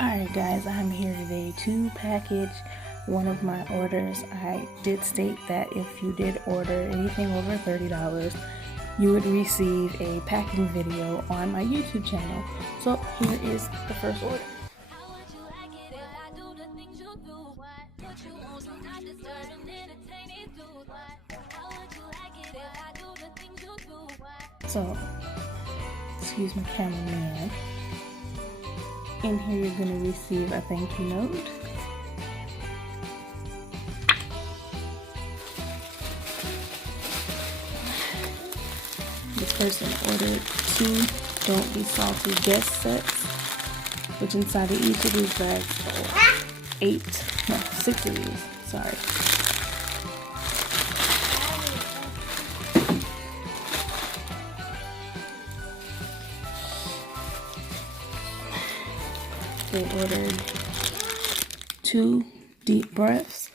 Alright guys, I'm here today to package one of my orders. I did state that if you did order anything over $30, you would receive a packing video on my YouTube channel. So here is the first order. So, excuse my cameraman. In here you're going to receive a thank you note. This person ordered 2 Don't Be Salty guest sets, which inside of each of these bags are 6 of these, sorry. They ordered 2 deep breaths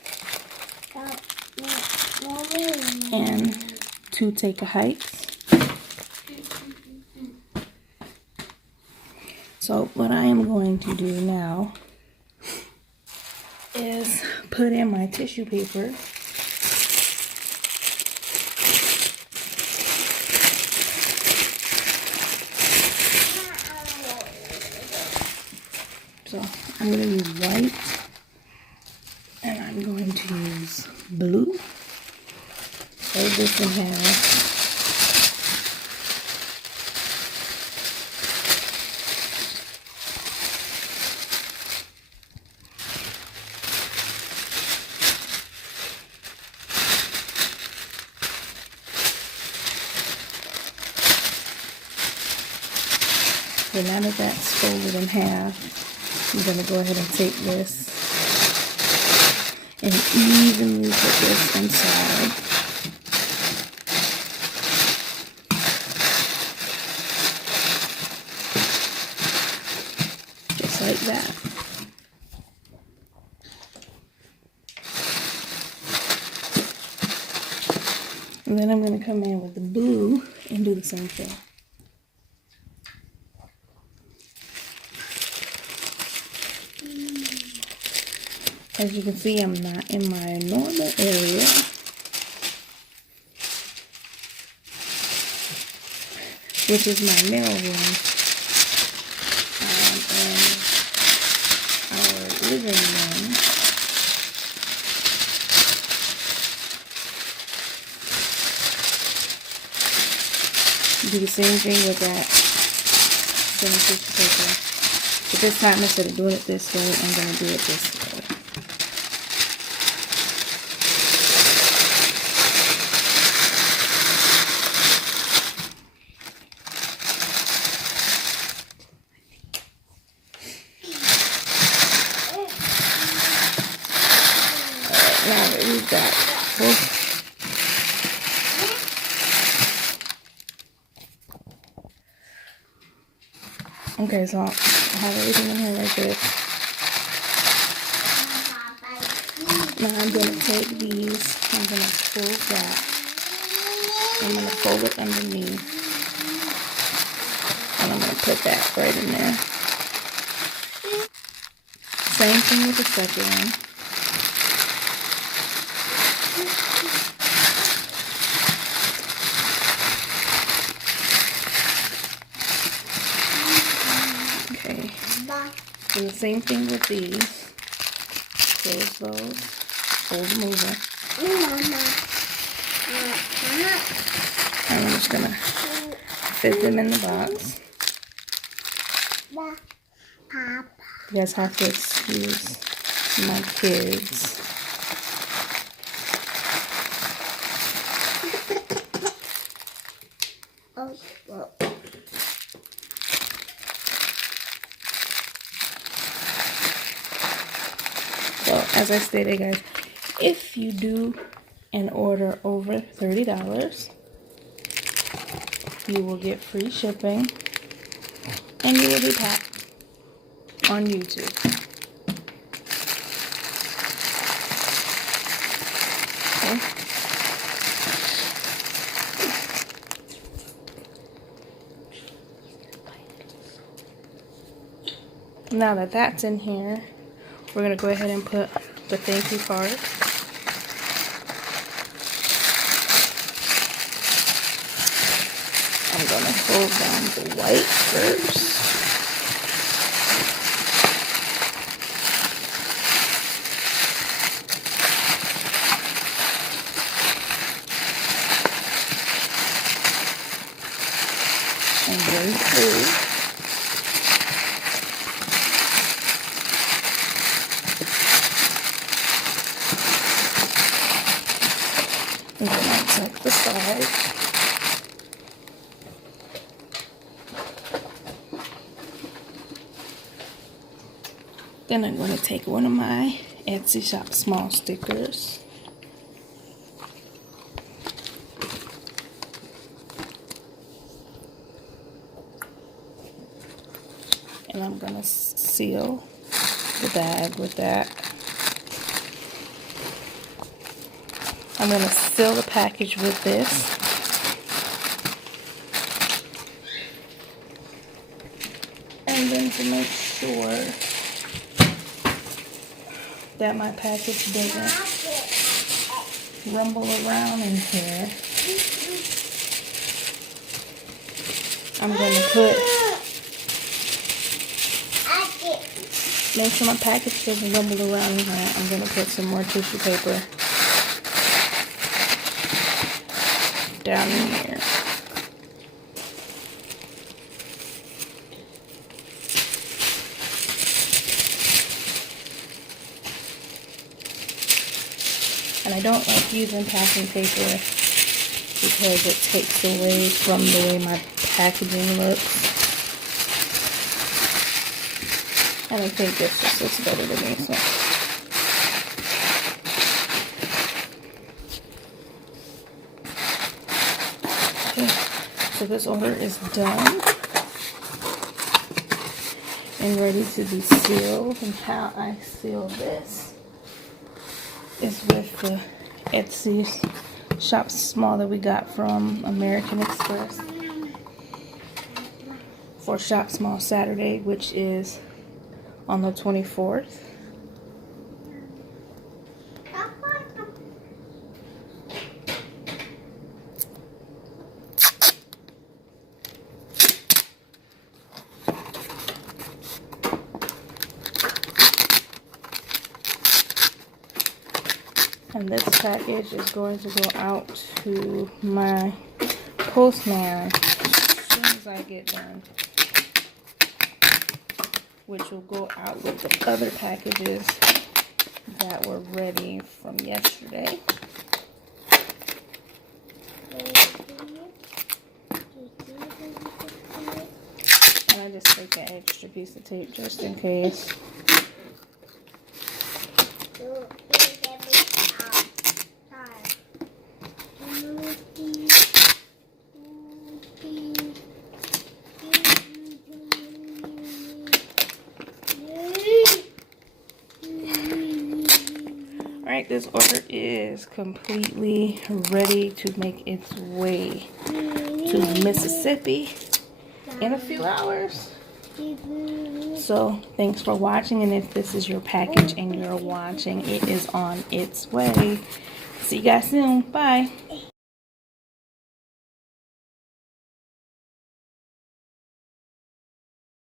and 2 take a hikes. So what I am going to do now is put in my tissue paper. So I'm going to use white, and I'm going to use blue. Fold this in half. So now that that's folded in half, I'm going to go ahead and take this and evenly put this inside. Just like that. And then I'm going to come in with the blue and do the same thing. As you can see, I'm not in my normal area. Which is my mail room. I'm in our living room. Do the same thing with that same tissue paper. But this time, instead of doing it this way, I'm going to do it this way. Now that we've got both. Okay, so I have everything in here like this. Now I'm going to take these, I'm going to fold that. I'm going to fold it underneath. And I'm going to put that right in there. Same thing with the second one. And the same thing with these. Close those. Fold them over. And I'm just going to fit them in the box. You guys have to excuse my kids. So, as I stated, guys, if you do an order over $30, you will get free shipping, and you will be packed on YouTube. Okay. Now that that's in here, we're going to go ahead and put the thank you card. I'm going to fold down the white first. And go through. And then I tuck the side. Then I'm going to take one of my Etsy Shop small stickers. And I'm going to seal the bag with that. I'm going to seal the package with this. And then to make sure that my package doesn't rumble around in here, I'm going to make sure my package doesn't rumble around in here. I'm going to put some more tissue paper down in here. And I don't like using packing paper because it takes away from the way my packaging looks. And I think this just looks better to me. Okay, so this order is done and ready to be sealed. And how I seal this is with the Etsy Shop Small that we got from American Express for Shop Small Saturday, which is on the 24th. And this package is going to go out to my postman as soon as I get done, which will go out with the other packages that were ready from yesterday. And I just take an extra piece of tape just in case. Alright, this order is completely ready to make its way to Mississippi in a few hours. So, thanks for watching, and if this is your package and you're watching, it is on its way. See you guys soon. Bye.